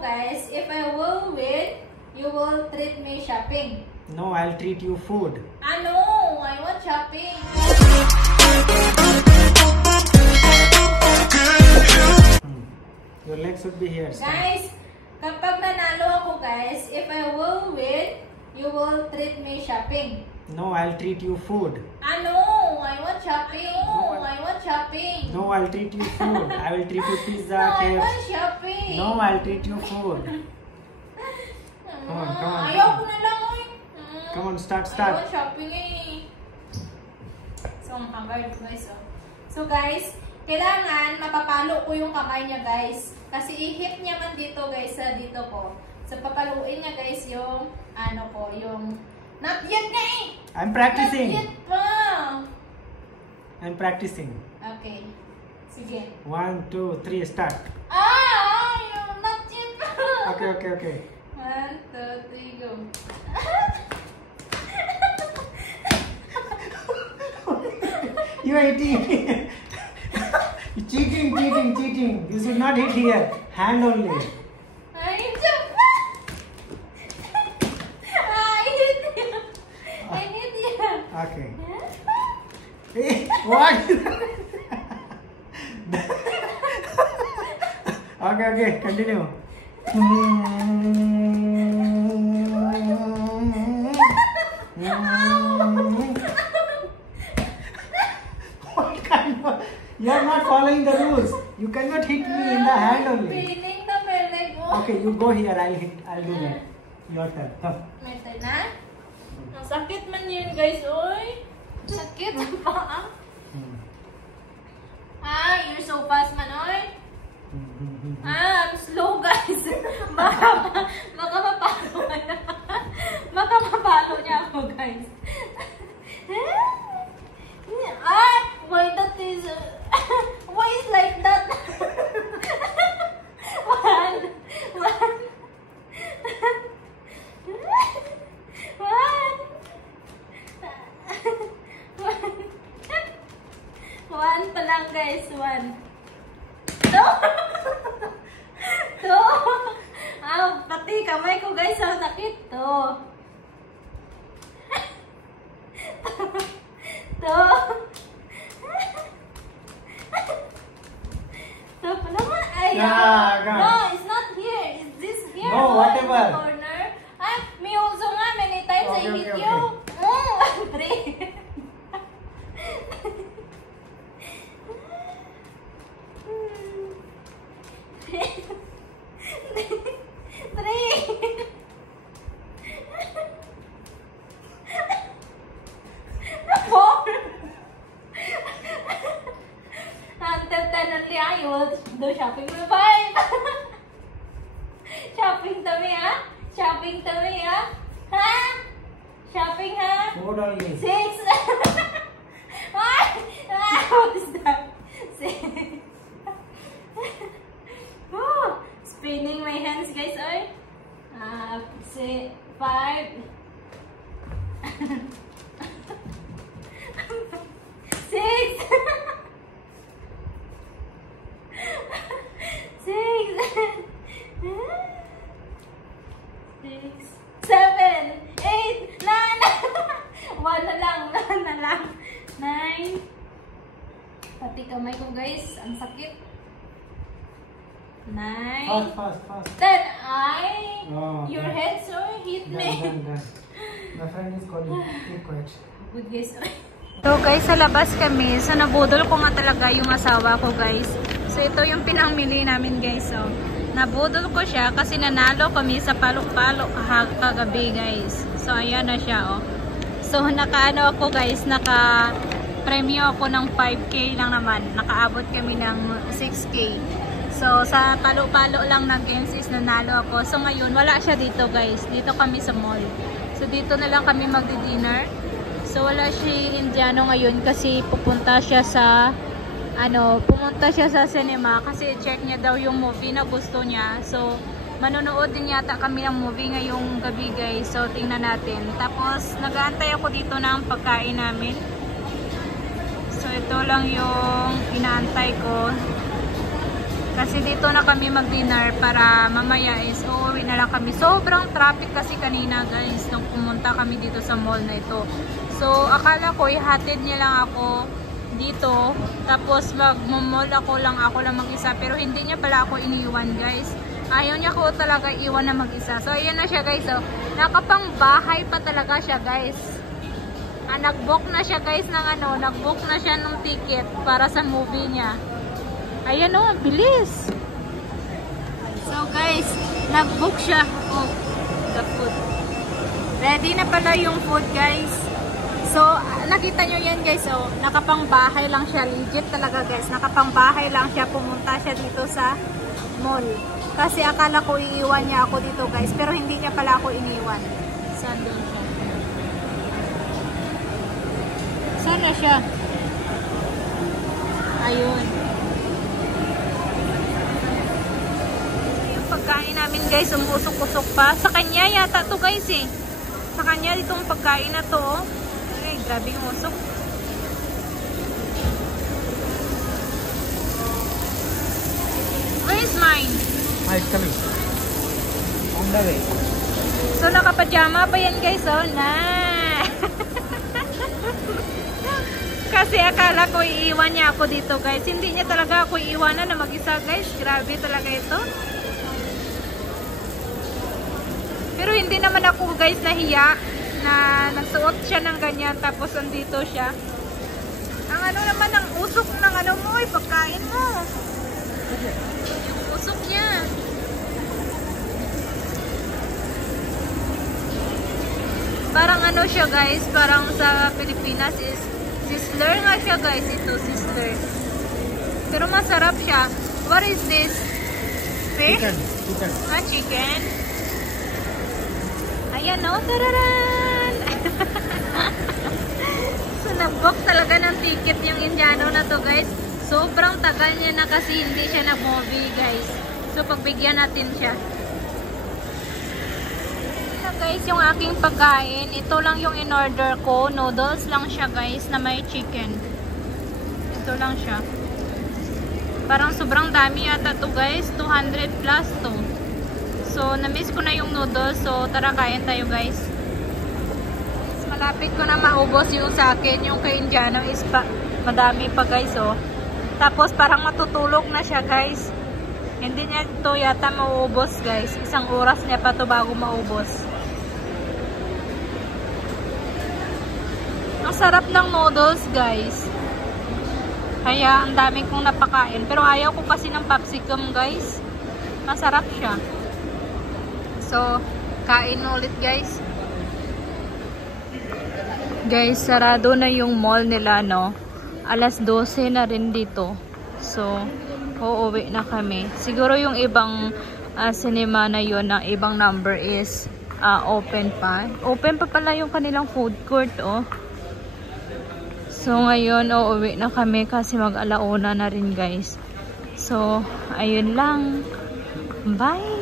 guys, if I will win, you will treat me shopping. No, I'll treat you food. No, I want shopping. Your legs should be here. Guys, kapag nanalo ako guys, if I will win, you will treat me shopping. No, I'll treat you food. No, I want shopping. No, I want shopping. No, I'll treat you food. I will treat you pizza, No, I KFC. want shopping. No, I'll treat you food. Come on, come on. Ayoko na lang eh. Come on, start. I want shopping eh. So, ang kamay guys. So guys, kailangan mapapalo ko yung kamay niya guys. Kasi i-hit niya man dito guys sa dito po. So papaluin niya guys yung yung not yet nga eh. I'm practicing. Not yet pa. I'm practicing. Okay. Sige. 1, 2, 3, start. Yung not yet pa. Okay. 1, 2, 3, go. You are eating. Cheating. You should not hit here. Hand only. I hit you. Okay. Hey, what? Okay, continue. What kind of? You are not following the rules. You cannot hit me in the hand only. Piling na meleg mo. Okay, you go here. I'll do that. Your turn. Come. Metal na? Ang sakit man yun guys, oy. Sakit ang paa. You're so fast man, oy. I'm slow guys. Baka mapalo na. Baka mapalo niya ako guys. Why that is... Why is like that? One pa lang guys, one. Two. Pati kamay ko guys, ang sakit to. No, it's not here. Is this here? No, whatever. In the corner. Me also nga, many times I hit you. Three. Four. Until 10 only, you will do shopping with 5. Shopping to me, ha? Shopping to me, ha? Ha? Shopping, ha? Food only. 6. What is that? 6. Spinning my hands, guys, oy. 5. 6. 7, 8, 9. 1 na lang. 9. Pati kamay ko guys, ang sakit. 9. Fast. 10. Your done. head so hit me. Done. My friend is calling. Keep quiet. Good guys. So guys, sa labas kami. So nabudol ko nga talaga yung asawa ko guys. So ito yung pinamili namin guys. So nabudol ko siya kasi nanalo kami sa palok-palok kagabi guys. So ayan na siya oh. So nakaano ako guys, naka-premyo ako ng 5K lang naman. Nakaabot kami ng 6K. So sa palo-palo lang ng games is nanalo ako. So ngayon wala siya dito guys. Dito kami sa mall. So dito na lang kami magdi-dinner. So wala si Indiano ngayon kasi pupunta siya sa cinema kasi check niya daw yung movie na gusto niya. So manonood din yata kami ng movie ngayong gabi guys. So tingnan natin. Tapos nag-aantay ako dito ng pagkain namin. So ito lang yung inaantay ko. Kasi dito na kami mag-dinner para mamaya is uuwi na lang kami. Sobrang traffic kasi kanina guys nung pumunta kami dito sa mall na ito. So akala ko ihatid niya lang ako dito. Tapos mag-mall ako lang mag-isa. Pero hindi niya pala ako iniwan guys. Ayaw niya ko talaga iwan na mag-isa. So ayan na siya guys. So, nakapang bahay pa talaga siya guys. Nag-book na siya guys ng nag-book na siya ng ticket para sa movie niya. Ayan o, bilis. So guys, nag-book siya. Oh, the food. Ready na pala yung food guys. So, nakita nyo yan guys. Oh, nakapang bahay lang siya. Legit talaga guys. Nakapang bahay lang siya. Pumunta siya dito sa mall. Kasi akala ko iiwan niya ako dito guys. Pero hindi niya pala ako iniwan. Saan doon siya? Sana siya. Ayun. Yung pagkain namin guys, umusok-usok pa. Sa kanya yata to guys eh. Sa kanya itong pagkain na to. Oh. Ay, grabe yung usok. Where is mine? It's coming. On the way. So nakapajama pa yan guys. Oh, na. Kasi akala ko iiwan niya ako dito guys. Hindi niya talaga ako iiwanan na mag-isa guys. Grabe talaga ito. Pero hindi naman ako guys nahiya na nagsuot siya ng ganyan tapos andito siya. Ang naman ang usok ng mo ay pagkain mo. Yung usok niya. Parang siya guys. Parang sa Pilipinas is Sizzler nga siya guys. Ito, Sizzler. Pero masarap siya. What is this? Fish? Chicken. Ah, chicken. Ayan o. Tararan! So, nag-book talaga ng ticket yung Indiano na to guys. Sobrang tagal niya na kasi hindi siya nag-movie guys. So, pagbigyan natin siya. Guys, yung aking pagkain, ito lang yung in-order ko. Noodles lang siya guys na may chicken. Ito lang siya. Parang sobrang dami yata to guys. 200 plus to. So, na-miss ko na yung noodles. So, tara kain tayo guys. Malapit ko na maubos yung sa akin. Yung kay Indiano is madami pa guys oh. Tapos parang matutulog na siya guys. Hindi niya ito yata mauubos guys. Isang oras niya pa to bago maubos. Ang sarap ng noodles guys. Kaya ang dami kong napakain. Pero ayaw ko kasi ng popsicum guys. Masarap siya. So, kain ulit guys. Guys, sarado na yung mall nila no. Alas 12 na rin dito. So, uuwi na kami. Siguro yung ibang cinema na yun na ibang number is open pa. Open pa pala yung kanilang food court oh. So, ngayon, uuwi na kami kasi mag-alauna na rin, guys. So, ayun lang. Bye!